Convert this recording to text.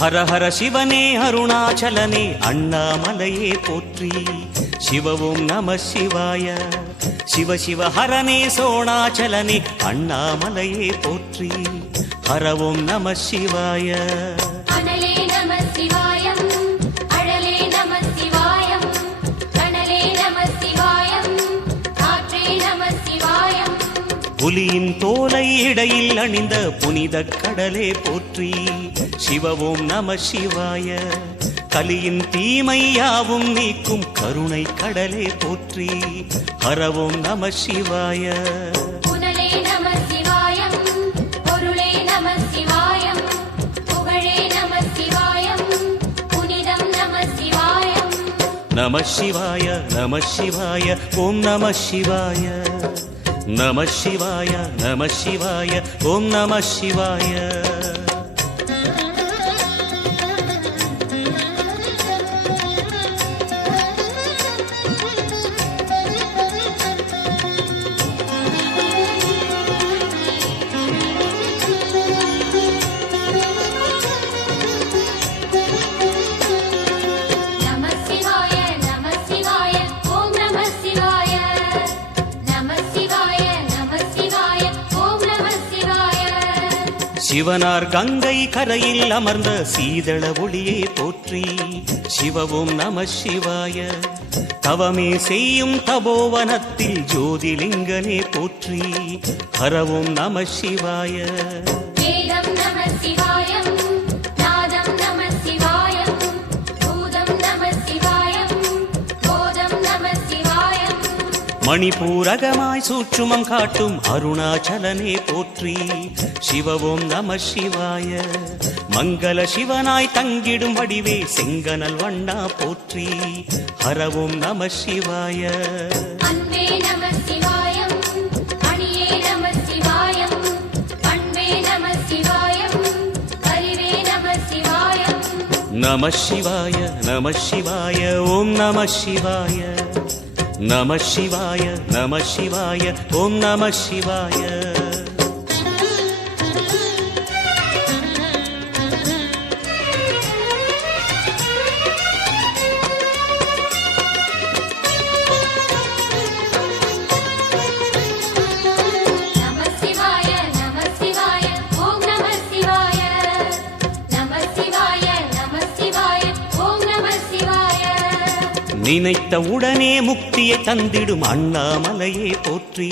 ஹர ஹர சிவனே அருணாச்சலனே அண்ணாமலையே போற்றி. சிவவும் நம சிவாய. சிவ சிவ ஹரனே சோணாச்சலனே அண்ணாமலையே போற்றி. ஹரவும் நம சிவாய. அனலே நம சிவாயம், அழலே நம சிவாயம், கனலே நம சிவாயம், காற்றே நம சிவாயம். புலியின் தோலை இடையில் அணிந்த புனித கடலே போற்றி. சிவவும் நம சிவாய. கலியின் தீமையாவும் நீக்கும் கருணை கடலே போற்றி. ஹரவும் நம சிவாய. புனலே நம சிவாயம், பொருளே நம சிவாயம், புகழே நம சிவாயம், புனிதம் நம சிவாயம். நம சிவாய நம சிவாய ஓம் நம சிவாய. நம சிவாய நம சிவாய ஓம் நம சிவாய. நம சிவாய நம சிவாய ஓம் நம சிவாய. நம சிவாய நம சிவாய ஓம் நம சிவாய. சிவனார் கங்கை கரையில் அமர்ந்த சீதள ஒளியே போற்றி. சிவவும் நம சிவாய. தவமே செய்யும் தபோவனத்தில் ஜோதிலிங்கனே போற்றி. ஹரவும் நம சிவாய. வேதம் நம சிவாயம், நாதம் நம சிவாயம், பூதம் நம சிவாயம், போதம் நம சிவாயம். மணிபூரகமாய் சூட்சுமம் காட்டும் அருணாச்சலனே போற்றி. சிவவும் நம சிவாய. மங்கள சிவனாய் தங்கிடும் வடிவே செங்கனல் வண்ணா போற்றி. ஹரவும் நம சிவாய. அன்பே நம சிவாயம், அணியே நம சிவாயம், பண்பே நம சிவாயம், அறிவே நம சிவாயம். நம சிவாய நம சிவாய ஓம் நம சிவாய. நம சிவாய நம சிவாய ஓம் நம சிவாய. நம சிவாய நம சிவாய ஓம் நம சிவாய. நம சிவாய நம சிவாய ஓம் நம சிவாய. நினைத்த உடனே முக்தியை தந்திடும் அண்ணாமலையே போற்றி.